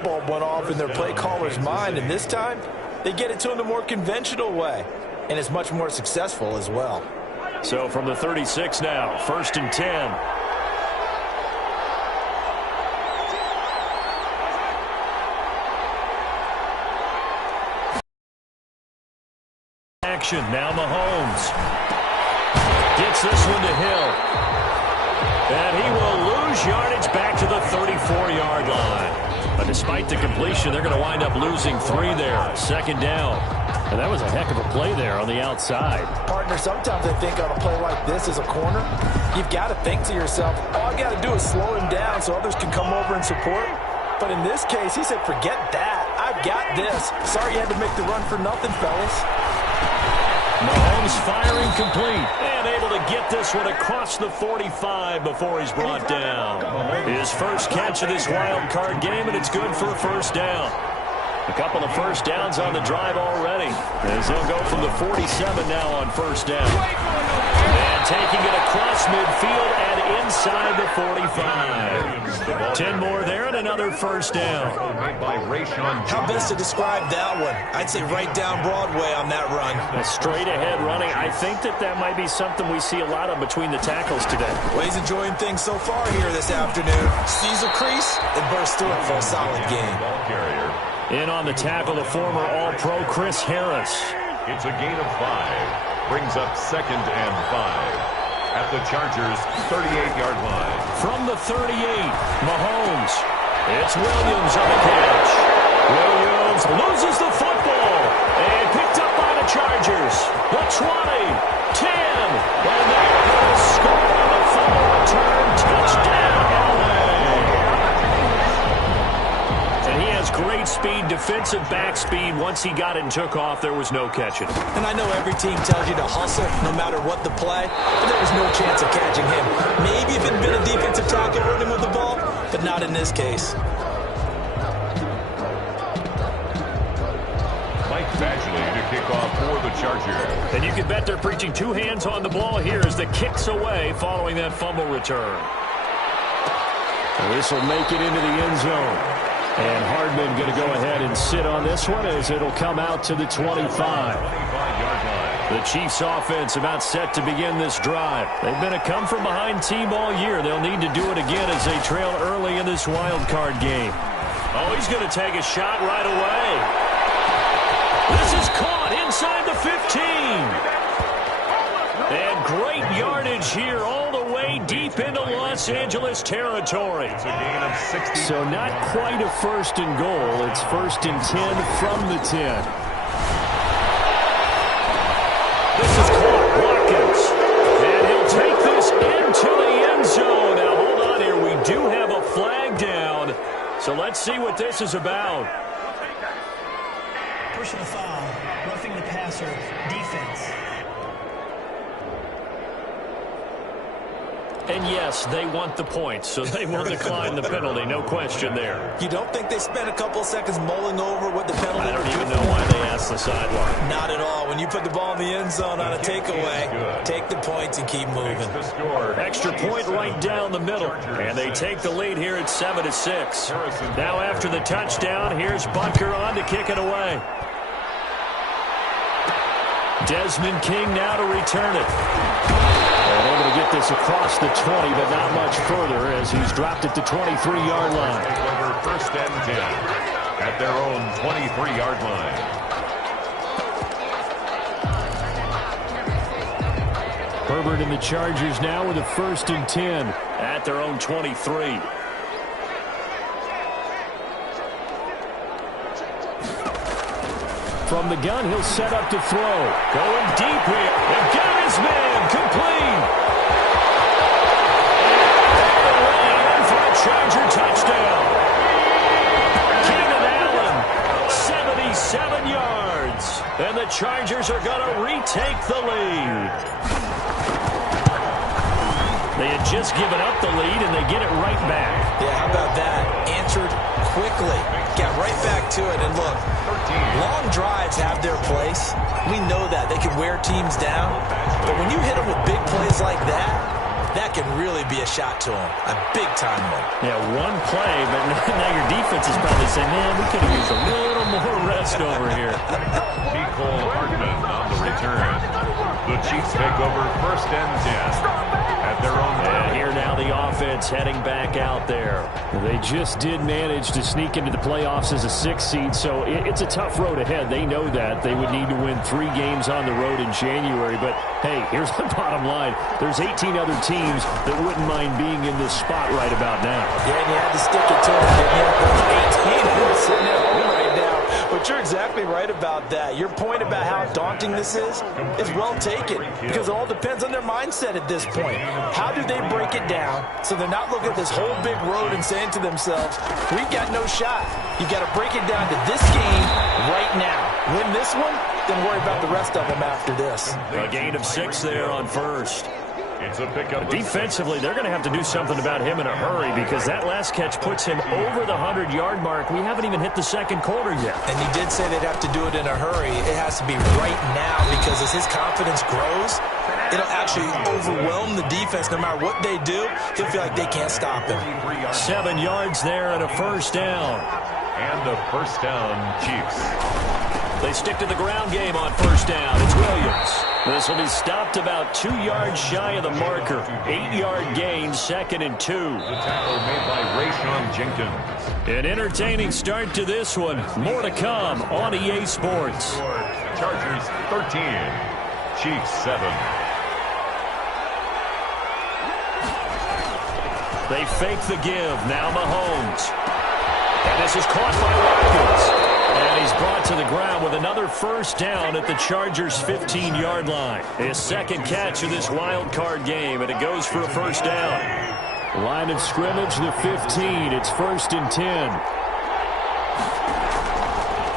light bulb went off in their play caller's mind, and this time they get it to him the more conventional way, and it's much more successful as well. So from the 36 now, 1st and 10. Action, now Mahomes. Gets this one to Hill. And he will lose yardage back to the 34-yard line. But despite the completion, they're going to wind up losing 3 there. 2nd down. And that was a heck of a play there on the outside. Partner, sometimes I think on a play like this as a corner, you've got to think to yourself, all I got to do is slow him down so others can come over and support. But in this case, he said, forget that. I've got this. Sorry you had to make the run for nothing, fellas. Mahomes firing complete and able to get this one across the 45 before he's brought down. His first catch of this wild card game, and it's good for a 1st down. A couple of 1st downs on the drive already, as they'll go from the 47 now on 1st down. And taking it across midfield and inside the 45. 10 more there and another 1st down. How best to describe that one? I'd say right down Broadway on that run. A straight ahead running. I think that might be something we see a lot of between the tackles today. Well, he's enjoying things so far here this afternoon. Sees a crease and bursts through it for a solid game. In on the tackle, the former All-Pro Chris Harris. It's a gain of 5. Brings up 2nd and 5. At the Chargers' 38-yard line. From the 38, Mahomes. It's Williams on the catch. Williams loses the football. And picked up by the Chargers. The 20, 10. And they're going to score on the fumble return. Touchdown, LA. And he has great speed, defensive back speed. Once he got it and took off, there was no catching. And I know every team tells you to hustle no matter what the play, but there was no chance of catching him. Maybe if it had been a defensive tackle running with the ball, but not in this case. Mike Badgley to kick off for the Chargers. And you can bet they're preaching 2 hands on the ball here as the kick's away following that fumble return. This will make it into the end zone. And Hardman going to go ahead and sit on this one as it'll come out to the 25. The Chiefs offense about set to begin this drive. They've been a come-from-behind team all year. They'll need to do it again as they trail early in this wild card game. Oh, he's going to take a shot right away. This is caught inside the 15. And great yardage here all the way deep into Los Angeles territory. It's a gain of 60. So not quite a 1st and goal. It's 1st and 10 from the 10. This is caught. Watkins. And he'll take this into the end zone. Now, hold on here. We do have a flag down. So let's see what this is about. Personal foul. Roughing the passer. Defense. And yes, they want the points, so they will decline the penalty. No question there. You don't think they spent a couple of seconds mulling over what the penalty I don't even know why they asked the sideline. Not at all. When you put the ball in the end zone on a takeaway, take the points and keep moving. Extra point right down the middle. And they take the lead here at 7-6. Now after the touchdown, here's Butker on to kick it away. Desmond King now to return it. And able to get this across the 20, but not much further as he's dropped at the 23-yard line. Over 1st and 10 at their own 23-yard line. Herbert and the Chargers now with a 1st and 10 at their own 23. From the gun, he'll set up to throw. Going deep here. They've got his man. Complete. And for a Charger touchdown. Keenan Allen, 77 yards. And the Chargers are going to retake the lead. They had just given up the lead, and they get it right back. Yeah, how about that? Answered quickly. Got right back to it, and look, long drives have their place. We know that. They can wear teams down. But when you hit them with big plays like that, that can really be a shot to him. A big-time one. Yeah, one play, but now your defense is probably saying, man, we could have used a little more rest over here. Nicole Hartman on the return. The Chiefs take over 1st and 10 at their own. And here now the offense heading back out there. They just did manage to sneak into the playoffs as a 6th seed, so it's a tough road ahead. They know that. They would need to win 3 games on the road in January. But, hey, here's the bottom line. There's 18 other teams that wouldn't mind being in this spot right about now. Yeah, and you had to stick it to them, didn't you? Those 18 who are sitting at home right now. But you're exactly right about that. Your point about how daunting this is well taken, because it all depends on their mindset at this point. How do they break it down so they're not looking at this whole big road and saying to themselves, we've got no shot. You got to break it down to this game right now. Win this one, then worry about the rest of them after this. A gain of 6 there on 1st. It's a pickup. Defensively, they're going to have to do something about him in a hurry, because that last catch puts him over the 100-yard mark. We haven't even hit the 2nd quarter yet. And you did say they'd have to do it in a hurry. It has to be right now, because as his confidence grows, it'll actually overwhelm the defense. No matter what they do, he'll feel like they can't stop him. 7 yards there and a 1st down. And a 1st down, Chiefs. They stick to the ground game on 1st down. It's Williams. This will be stopped about 2 yards shy of the marker. 8-yard gain, 2nd and 2. The tackle made by Rayshon Jenkins. An entertaining start to this one. More to come on EA Sports. Chargers 13, Chiefs 7. They fake the give. Now Mahomes. And this is caught by Watkins. And he's brought to the ground with another 1st down at the Chargers' 15-yard line. His 2nd catch of this wild card game, and it goes for a 1st down. Line of scrimmage, the 15. It's 1st and 10.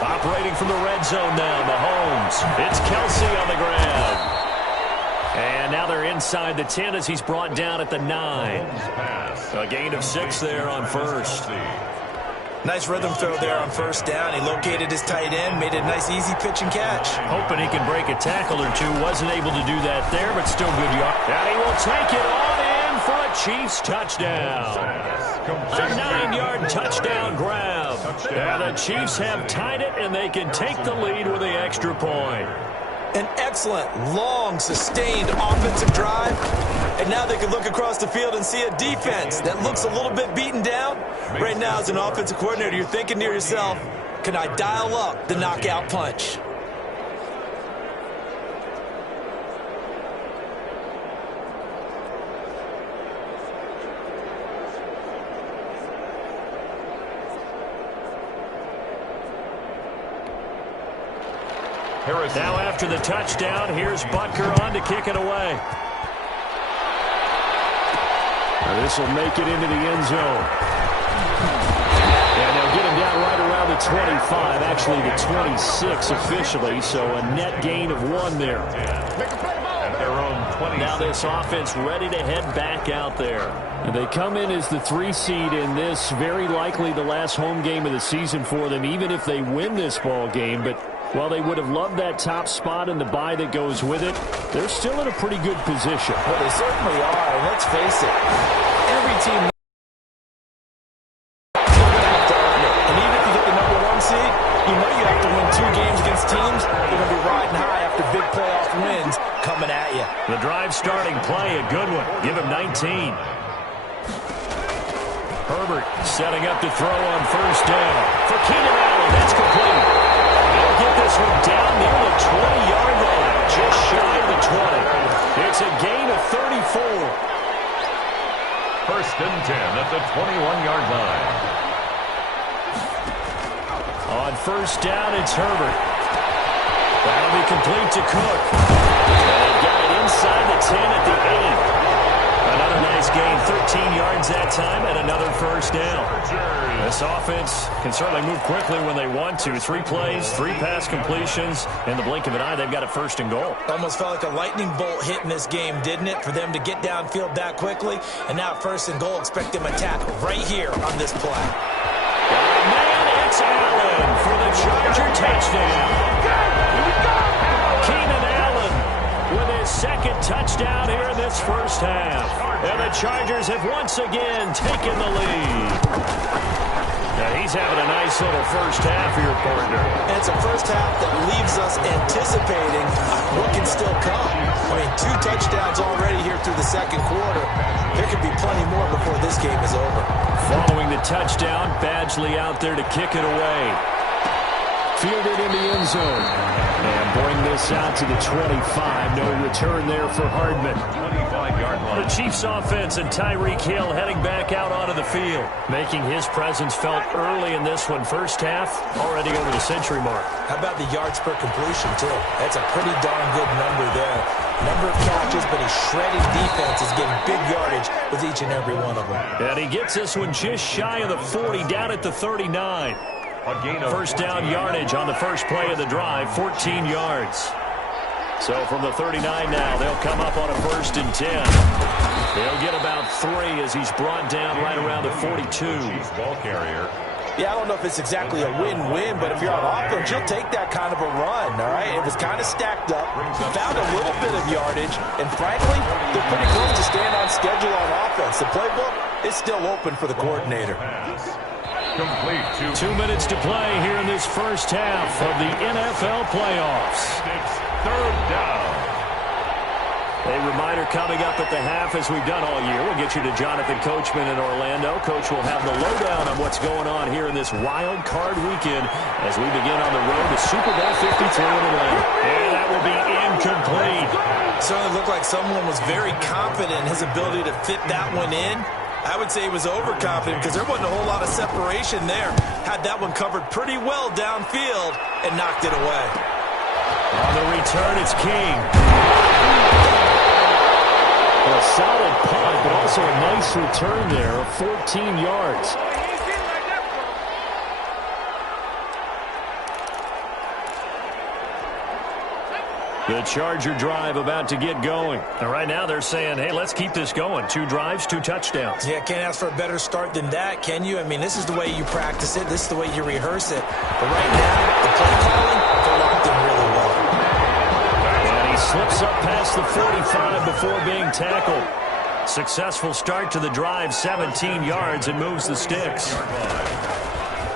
Operating from the red zone now, Mahomes. It's Kelsey on the ground. And now they're inside the 10 as he's brought down at the 9. A gain of 6 there on 1st. Nice rhythm throw there on 1st down. He located his tight end, made a nice easy pitch and catch. Hoping he can break a tackle or two. Wasn't able to do that there, but still good yard. And he will take it on in for a Chiefs touchdown. A 9-yard touchdown grab. And the Chiefs have tied it, and they can take the lead with the extra point. An excellent, long, sustained offensive drive. And now they can look across the field and see a defense that looks a little bit beaten down. Right now, as an offensive coordinator, you're thinking to yourself, can I dial up the knockout punch? Now after the touchdown, here's Butker on to kick it away. This will make it into the end zone. And they'll get him down right around the 25, actually the 26 officially, so a net gain of 1 there. At their own 26. Now this offense ready to head back out there. And they come in as the 3 seed in this, very likely the last home game of the season for them, even if they win this ball game. But while they would have loved that top spot and the bye that goes with it, they're still in a pretty good position. Well, they certainly are, and let's face it, every team is going to have to earn it. And even if you get the number 1 seed, you know you have to win 2 games against teams that are going to be riding high after big playoff wins coming at you. The drive starting play, a good one. Give him 19. Herbert setting up to throw on 1st down. For Keenan Allen, that's complete. He'll get this one down near the 20-yard line, just shy of the 20. It's a gain of 34. 1st and 10 at the 21-yard line. On 1st down, it's Herbert. That'll be complete to Cook. And they've got it inside the 10 at the 8. Another nice gain, 13 yards that time, and another 1st down. This offense can certainly move quickly when they want to. 3 plays, 3 pass completions. In the blink of an eye, they've got a 1st and goal. Almost felt like a lightning bolt hit in this game, didn't it? For them to get downfield that quickly. And now 1st and goal, expect them to tackle right here on this play. Man, it's Allen for the Charger touchdown. Keenan Allen with his 2nd touchdown here in this first half. And the Chargers have once again taken the lead. Now he's having a nice little first half here, partner. And it's a first half that leaves us anticipating what can still come. I mean, 2 touchdowns already here through the second quarter. There could be plenty more before this game is over. Following the touchdown, Badgley out there to kick it away. Fielded in the end zone. And bring this out to the 25. No return there for Hardman. 25-yard line. The Chiefs offense and Tyreek Hill heading back out onto the field. Making his presence felt early in this one. First half, already over the century mark. How about the yards per completion, too? That's a pretty darn good number there. Number of catches, but he's shredding defenses, getting big yardage with each and every one of them. And he gets this one just shy of the 40, down at the 39. First down yardage on the first play of the drive, 14 yards. So from the 39 now, they'll come up on a 1st and 10. They'll get about 3 as he's brought down right around the 42. Ball carrier. Yeah, I don't know if it's exactly a win-win, but if you're on offense, you'll take that kind of a run, all right? It was kind of stacked up, found a little bit of yardage, and frankly, they're pretty close to staying on schedule on offense. The playbook is still open for the coordinator. Complete. 2 minutes to play here in this first half of the NFL playoffs. Third down. A reminder coming up at the half, as we've done all year. We'll get you to Jonathan Coachman in Orlando. Coach will have the lowdown on what's going on here in this wild card weekend as we begin on the road to Super Bowl 53 in Atlanta. And that will be incomplete. Certainly looked like someone was very confident in his ability to fit that one in. I would say he was overconfident because there wasn't a whole lot of separation there. Had that one covered pretty well downfield and knocked it away. On the return, it's King. A solid punt, but also a nice return there of 14 yards. The Charger drive about to get going. And right now they're saying, hey, let's keep this going. 2 drives, 2 touchdowns. Yeah, can't ask for a better start than that, can you? I mean, this is the way you practice it. This is the way you rehearse it. But right now, the play calling, they're locked in really well. And he slips up past the 45 before being tackled. Successful start to the drive, 17 yards, and moves the sticks.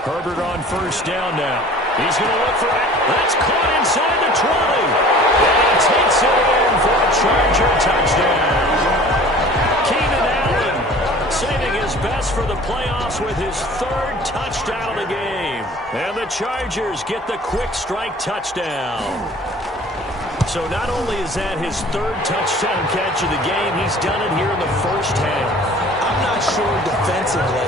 Herbert on first down now. He's going to look for it. That's caught inside the 20. And he takes it in for a Charger touchdown. Keenan Allen saving his best for the playoffs with his 3rd touchdown of the game. And the Chargers get the quick strike touchdown. So not only is that his 3rd touchdown catch of the game, he's done it here in the first half. I'm not sure defensively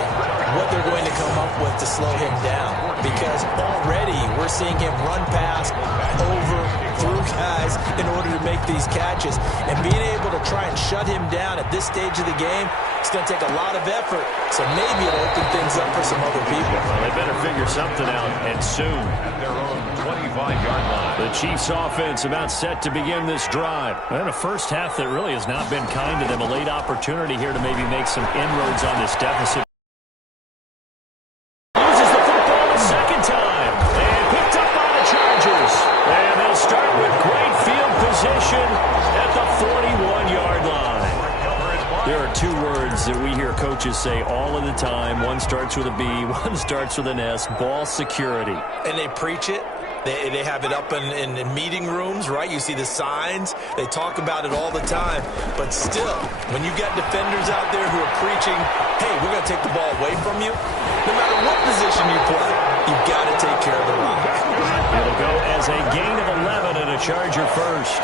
what they're going to come up with to slow him down, because already we're seeing him run past, over, through guys in order to make these catches. And being able to try and shut him down at this stage of the game, it's going to take a lot of effort. So maybe it'll open things up for some other people. Well, they better figure something out, and soon. At their own 25-yard line. The Chiefs offense about set to begin this drive. And a first half that really has not been kind to them. A late opportunity here to maybe make some inroads on this deficit. Uses the football a second time. And picked up by the Chargers. And they'll start with great field position at the 41-yard line. There are 2 words that we hear coaches say all of the time. One starts with a B, one starts with an S. Ball security. And they preach it. They have it up in meeting rooms, right? You see the signs. They talk about it all the time. But still, when you got defenders out there who are preaching, hey, we're going to take the ball away from you, no matter what position you play, you've got to take care of the rock. It'll go as a gain of 11 and a Charger first.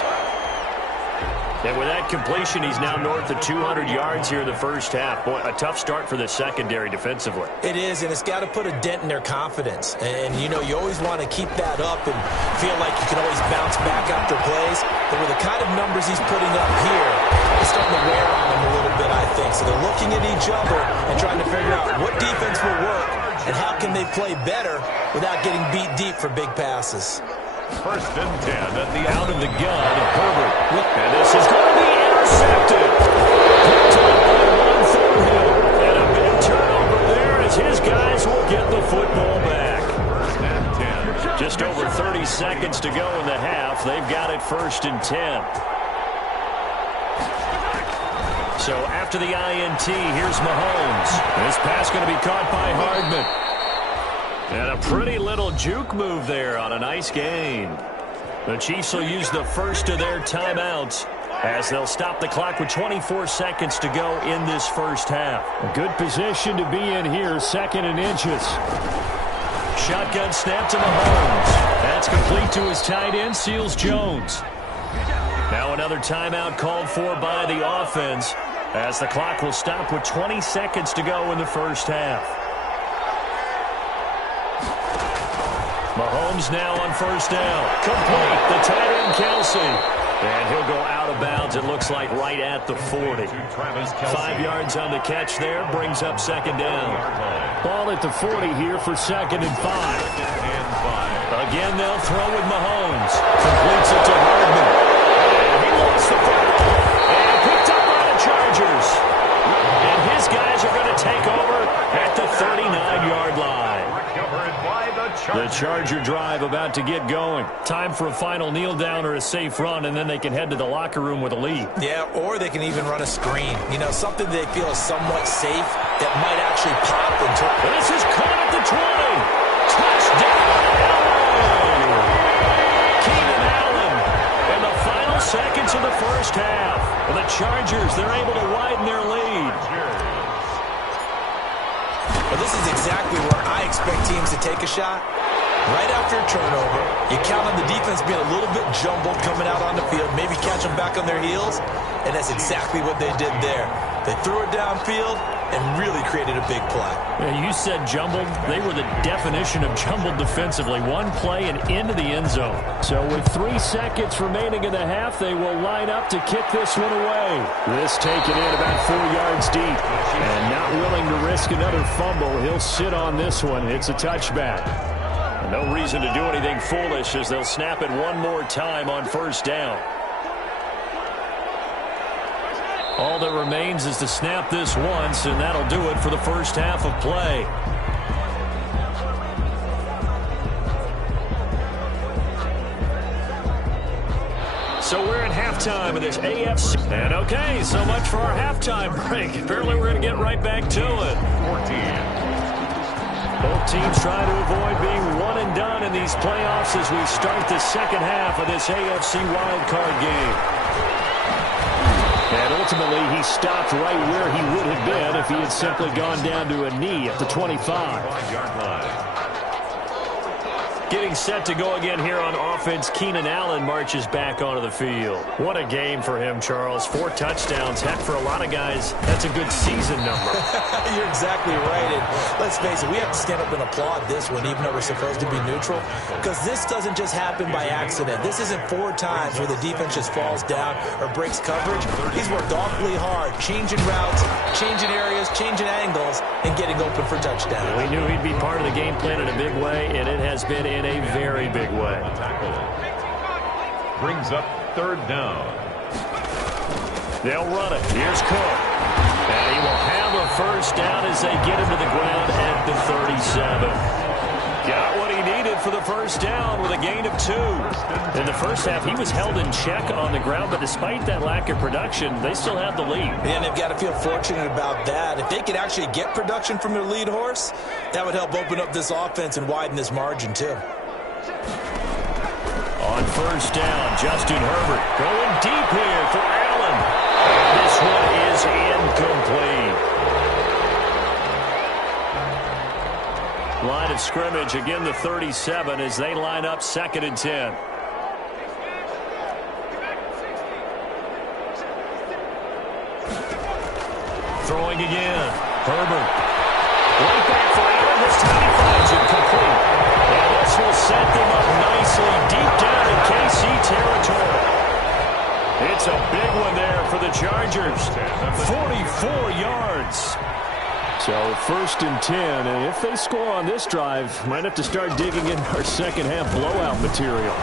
And with that completion, he's now north of 200 yards here in the first half. Boy, a tough start for the secondary defensively. It is, and it's got to put a dent in their confidence. And, you know, you always want to keep that up and feel like you can always bounce back after plays. But with the kind of numbers he's putting up here, it's starting to wear on them a little bit, I think. So they're looking at each other and trying to figure out what defense will work and how can they play better without getting beat deep for big passes. 1st and 10 at the out of the gun, Herbert. And this is going to be intercepted. Picked up by one Thornhill. And a big turnover there as his guys will get the football back. 1st and 10. Just over 30 seconds to go in the half. They've got it 1st and 10. So after the INT, here's Mahomes. This pass going to be caught by Hardman. And a pretty little juke move there on a nice gain. The Chiefs will use the first of their timeouts as they'll stop the clock with 24 seconds to go in this first half. A good position to be in here, 2nd and inches. Shotgun snap to Mahomes. That's complete to his tight end, Seals Jones. Now another timeout called for by the offense as the clock will stop with 20 seconds to go in the first half. Mahomes now on first down. Complete. The tight end, Kelsey. And he'll go out of bounds, it looks like, right at the 40. 5 yards on the catch there. Brings up 2nd down. Ball at the 40 here for 2nd and 5. Again, they'll throw with Mahomes. Completes it to Hardman. And he lost the football. And picked up by the Chargers. And his guys are going to take over at the 39-yard line. The Charger drive about to get going. Time for a final kneel down or a safe run, and then they can head to the locker room with a lead. Yeah, or they can even run a screen. You know, something they feel is somewhat safe that might actually pop into. This is caught at the 20. Touchdown, Allen! Keenan Allen in the final seconds of the first half. And the Chargers, they're able to widen their lead. Well, this is exactly where I expect teams to take a shot. Right after a turnover, you count on the defense being a little bit jumbled coming out on the field, maybe catch them back on their heels, and that's exactly what they did there. They threw it downfield and really created a big play. Yeah, you said jumbled. They were the definition of jumbled defensively. One play and into the end zone. So with 3 seconds remaining in the half, they will line up to kick this one away. This taken in about 4 yards deep. And not willing to risk another fumble, he'll sit on this one. It's a touchback. No reason to do anything foolish as they'll snap it one more time on first down. All that remains is to snap this once, and that'll do it for the first half of play. So we're at halftime of this AFC. And okay, so much for our halftime break. Apparently we're going to get right back to it. 14. Both teams trying to avoid being one and done in these playoffs as we start the second half of this AFC wildcard game. And ultimately, he stopped right where he would have been if he had simply gone down to a knee at the 25-yard line. Getting set to go again here on offense, Keenan Allen marches back onto the field. What a game for him, Charles. 4 touchdowns. Heck, for a lot of guys, that's a good season number. You're exactly right. And let's face it, we have to stand up and applaud this one, even though we're supposed to be neutral, because this doesn't just happen by accident. This isn't 4 times where the defense just falls down or breaks coverage. He's worked awfully hard, changing routes, changing areas, changing angles, and getting open for touchdowns. We knew he'd be part of the game plan in a big way, and it has been in a very big way. Brings up 3rd down. They'll run it. Here's Cook. And he will have a first down as they get him to the ground at the 37. Got what he needed for the first down with a gain of 2. In the first half, he was held in check on the ground, but despite that lack of production, they still have the lead. And they've got to feel fortunate about that. If they could actually get production from their lead horse, that would help open up this offense and widen this margin, too. On first down, Justin Herbert going deep here for Allen. And this one is incomplete. Line of scrimmage, again the 37 as they line up 2nd and 10. Throwing again. Herbert. Right back for Allen. This time he finds it complete. And this will set them up nicely deep down in KC territory. It's a big one there for the Chargers. 44 yards. So 1st and 10, and if they score on this drive, might have to start digging in our second half blowout material.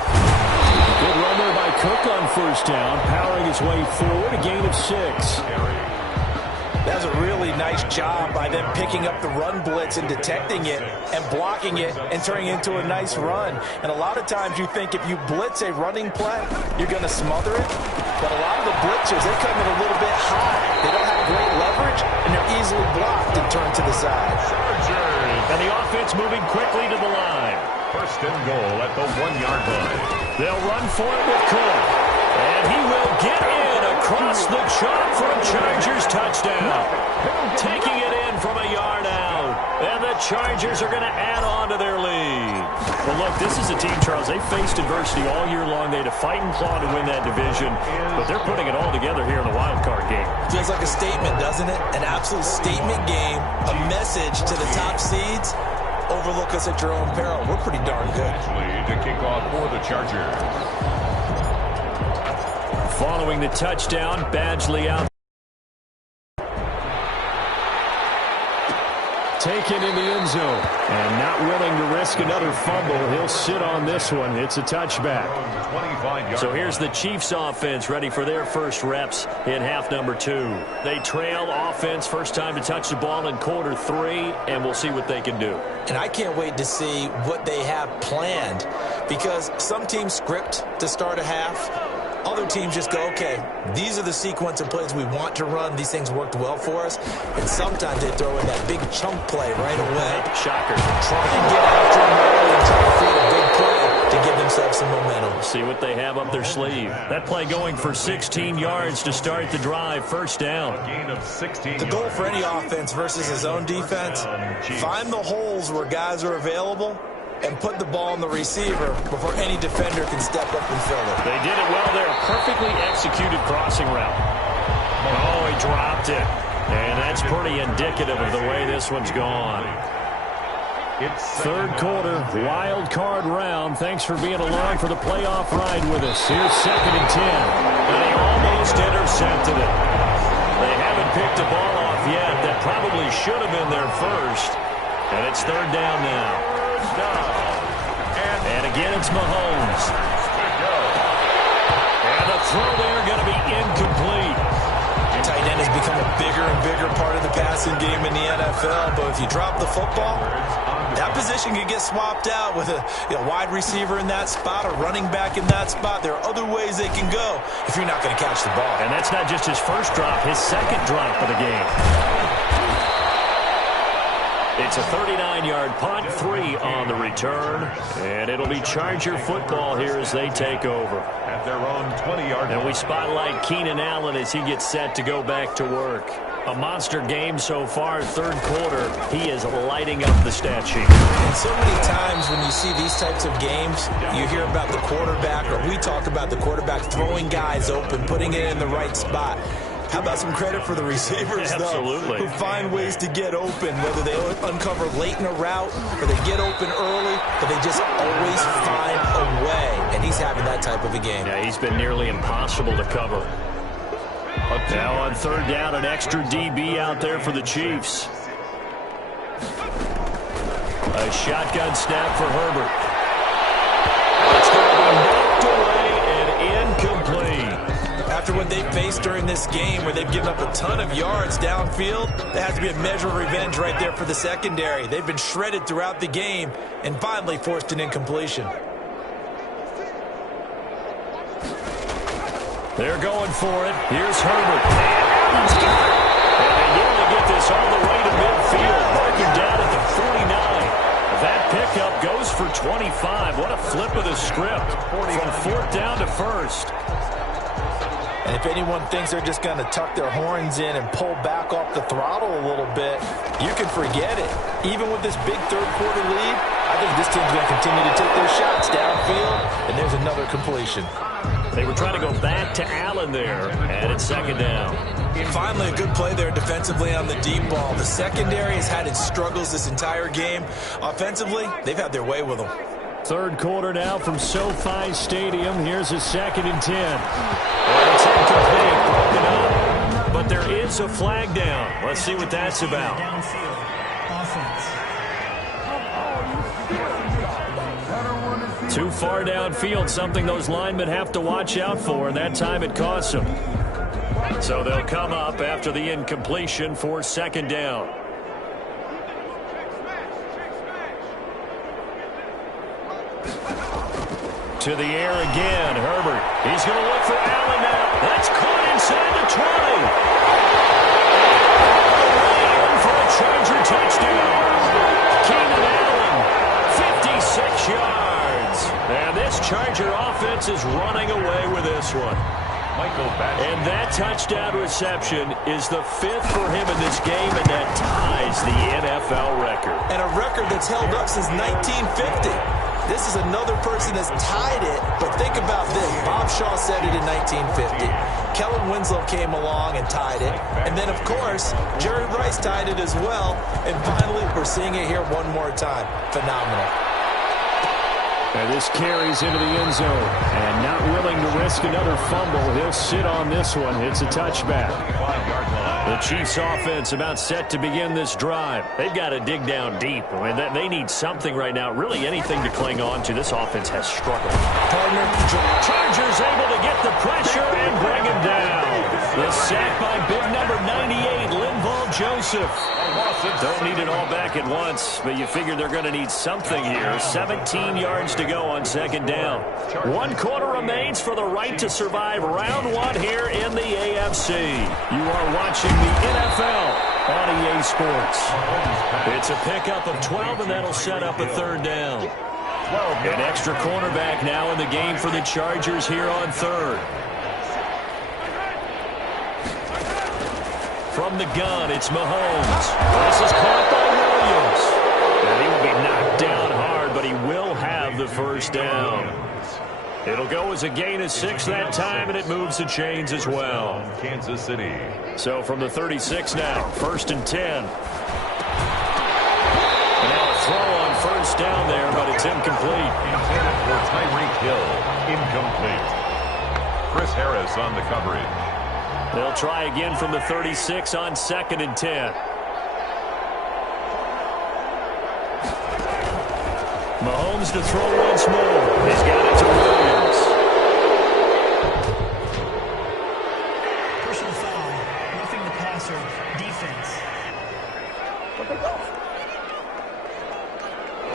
Good run there by Cook on first down, powering his way forward, a gain of 6. That was a really nice job by them picking up the run blitz and detecting it and blocking it and turning it into a nice run. And a lot of times you think if you blitz a running play, you're going to smother it. But a lot of the blitzers, they come in a little bit high. They don't have coverage, and they're easily blocked and turned to the side. And the offense moving quickly to the line. First and goal at the 1-yard line. They'll run for it with Cook. And he will get in across the chalk for a Chargers touchdown. Taking it in from a yard out. And the Chargers are going to add on to their lead. Well, look, this is a team, Charles, they faced adversity all year long. They had to fight and claw to win that division. But they're putting it all together here in the wild card game. Feels like a statement, doesn't it? An absolute statement game. A message to the top seeds. Overlook us at your own peril. We're pretty darn good. To kick off for the Chargers. Following the touchdown, Badgley out. Taken in the end zone. And not willing to risk another fumble. He'll sit on this one. It's a touchback. So here's the Chiefs offense ready for their first reps in half number 2. They trail offense, first time to touch the ball in quarter 3, and we'll see what they can do. And I can't wait to see what they have planned, because some teams script to start a half. Other teams just go, okay, these are the sequence of plays we want to run. These things worked well for us. And sometimes they throw in that big chunk play right away. Shocker. Try and get after them early and try to create a big play to give themselves some momentum. See what they have up their sleeve. That play going for 16 yards to start the drive. First down. A gain of 16 The goal for any offense versus his own defense, find the holes where guys are available and put the ball in the receiver before any defender can step up and fill it. They did it well there. Perfectly executed crossing route. Oh, he dropped it. And that's pretty indicative of the way this one's gone. Third quarter, wild card round. Thanks for being along for the playoff ride with us. Here's 2nd and 10. And he almost intercepted it. They haven't picked the ball off yet. That probably should have been their first. And it's third down now. And again, it's Mahomes. And the throw there going to be incomplete. Tight end has become a bigger and bigger part of the passing game in the NFL, but if you drop the football, that position can get swapped out with a wide receiver in that spot, a running back in that spot. There are other ways they can go if you're not going to catch the ball. And that's not just his first drop, his second drop of the game. It's a 39-yard punt, 3 on the return, and it'll be Charger football here as they take over. At their own 20-yard line. And we spotlight Keenan Allen as he gets set to go back to work. A monster game so far, third quarter. He is lighting up the stat sheet. And so many times when you see these types of games, you hear about the quarterback, or we talk about the quarterback throwing guys open, putting it in the right spot. How about some credit for the receivers, Absolutely. though, who find ways to get open, whether they uncover late in a route or they get open early, but they just always find a way. And he's having that type of a game. Yeah, he's been nearly impossible to cover. Now on third down, an extra DB out there for the Chiefs. A shotgun snap for Herbert. It's going to be knocked away and incomplete. After what they faced during this game where they've given up a ton of yards downfield, there has to be a measure of revenge right there for the secondary. They've been shredded throughout the game and finally forced an incompletion. They're going for it. Here's Herbert. Allen's got it. And they nearly get this all the way to midfield. Marking down at the 49. That pickup goes for 25. What a flip of the script. From fourth down to first. And if anyone thinks they're just going to tuck their horns in and pull back off the throttle a little bit, you can forget it. Even with this big third quarter lead, I think this team's going to continue to take their shots downfield, and there's another completion. They were trying to go back to Allen there, and it's second down. Finally, a good play there defensively on the deep ball. The secondary has had its struggles this entire game. Offensively, they've had their way with them. Third quarter now from SoFi Stadium. Here's a 2nd and 10. And it's incomplete, broken up. But there is a flag down. Let's see what that's about. Downfield. Offense. Too far downfield, something those linemen have to watch out for, and that time it costs them. So they'll come up after the incompletion for second down. To the air again, Herbert. He's going to look for Allen now. That's caught inside the 20. touchdown. Keenan Allen, 56 yards. And this Charger offense is running away with this one. And that touchdown reception is the 5th for him in this game, and that ties the NFL record. And a record that's held up since 1950. This is another person that's tied it, but think about this. Bob Shaw said it in 1950. Kellen Winslow came along and tied it. And then, of course, Jerry Rice tied it as well. And finally, we're seeing it here one more time. Phenomenal. And this carries into the end zone. And not willing to risk another fumble. He'll sit on this one. It's a touchback. The Chiefs offense about set to begin this drive. They've got to dig down deep. I mean, they need something right now, really anything to cling on to. This offense has struggled. Chargers able to get the pressure and bring him down. The sack by big number 98, Linval Joseph. Don't need it all back at once, but you figure they're going to need something here. 17 yards to go on second down. 1 quarter remains for the right to survive round 1 here in the AFC. You are watching the NFL on EA Sports. It's a pickup of 12, and that'll set up a third down. An extra cornerback now in the game for the Chargers here on third. From the gun, it's Mahomes. This is caught by Williams. And he will be knocked down hard, but he will have the first down. It'll go as a gain of 6 that time, and it moves the chains as well. Kansas City. So from the 36 now, 1st and 10. And now a throw on first down there, but it's incomplete. Intended for Tyreek Hill. Incomplete. Chris Harris on the coverage. They'll try again from the 36 on 2nd and 10. Mahomes to throw once more. He's got it to Williams. Personal foul. Roughing the passer. Defense.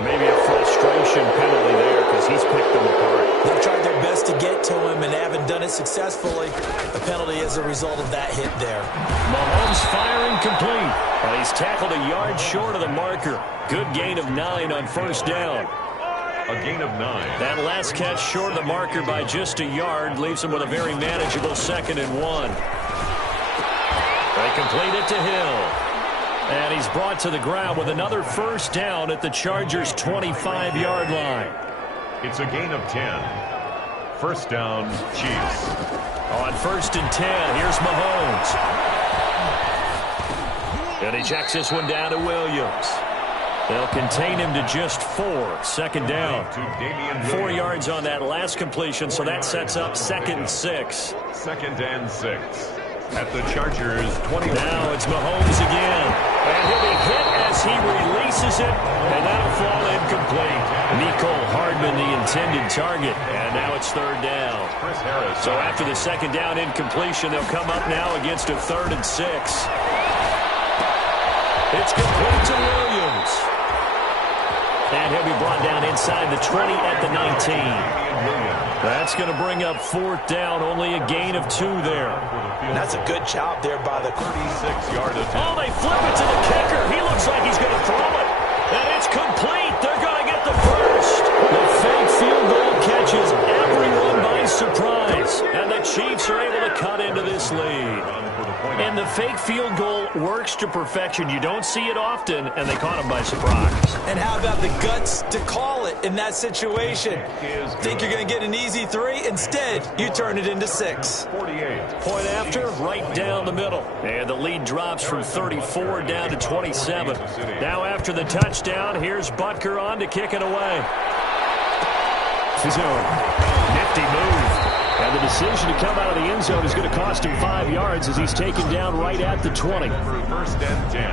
Maybe a frustration penalty there because he's picked them apart. They've tried their best to get to him and haven't done it successfully. The penalty is a result of that hit there. Mahomes firing complete. Well, he's tackled a yard short of the marker. Good gain of 9 on first down. A gain of 9. That last catch short of the marker by just a yard leaves him with a very manageable 2nd and 1. They complete it to Hill. And he's brought to the ground with another first down at the Chargers' 25-yard line. It's a gain of 10. First down, Chiefs. On 1st and 10, here's Mahomes. And he checks this one down to Williams. They'll contain him to just 4. 2nd down. 4 yards on that last completion, so that sets up 2nd and 6. 2nd and 6. At the Chargers' 20. Now it's Mahomes again. And he'll be hit as he releases it, and that'll fall incomplete. Nicole Hardman, the intended target, and now it's 3rd down. Chris Harris. So after the 2nd down incompletion, they'll come up now against a 3rd and 6. It's complete to Williams. And he'll be brought down inside the 20 at the 19. That's going to bring up 4th down, only a gain of 2 there. And that's a good job there by the 36-yard attempt. Oh, they flip it to the kicker. He looks like he's going to throw it. And it's complete. They're going to get the first. The fake field goal catches everyone by surprise. And the Chiefs are able to cut into this lead. And the fake field goal works to perfection. You don't see it often, and they caught him by surprise. And how about the guts to call it in that situation? Think you're going to get an easy 3? Instead, you turn it into 6. 48. Point after, right down the middle. And the lead drops from 34 down to 27. Now after the touchdown, here's Butker on to kick it away. Nifty move. And the decision to come out of the end zone is going to cost him 5 yards as he's taken down right at the 20. 1st and 10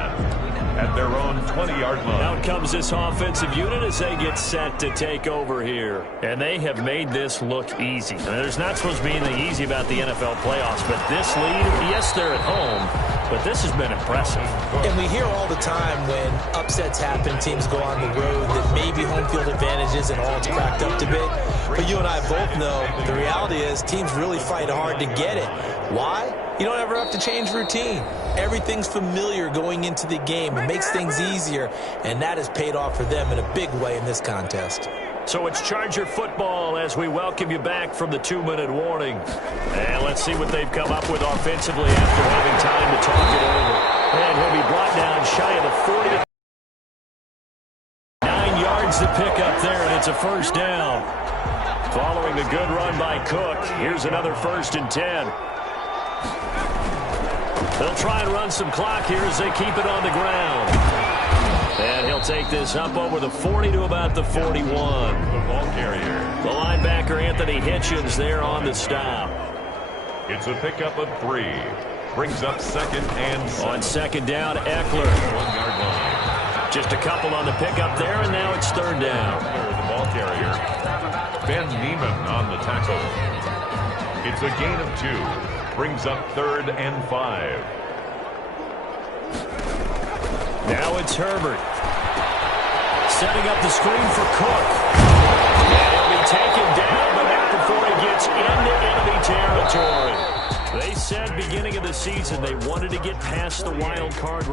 at their own 20-yard line. Out comes this offensive unit as they get set to take over here. And they have made this look easy. Now, there's not supposed to be anything easy about the NFL playoffs, but this lead, yes, they're at home, but this has been impressive. And we hear all the time when upsets happen, teams go on the road, that maybe home field advantage isn't all it's cracked up to be. But you and I both know the reality is teams really fight hard to get it. Why? You don't ever have to change routine. Everything's familiar going into the game. It makes things easier, and that has paid off for them in a big way in this contest. So it's Charger football as we welcome you back from the 2-minute warning. And let's see what they've come up with offensively after having time to talk it over. And he'll be brought down shy of the 40. 9 yards to pick up there, and it's a first down. Following a good run by Cook, here's another 1st and 10. They'll try and run some clock here as they keep it on the ground. And he'll take this up over the 40 to about the 41. The ball carrier. The linebacker, Anthony Hitchens, there on the stop. It's a pickup of 3. Brings up 2nd and 7. On 2nd down, Eckler. 1-yard line. Just a couple on the pickup there, and now it's 3rd down. The ball carrier. Ben Neiman on the tackle. It's a gain of 2. Brings up 3rd and 5. Now it's Herbert. Setting up the screen for Cook. And he'll be taken down, but not before he gets into enemy territory. They said beginning of the season they wanted to get past the wild card.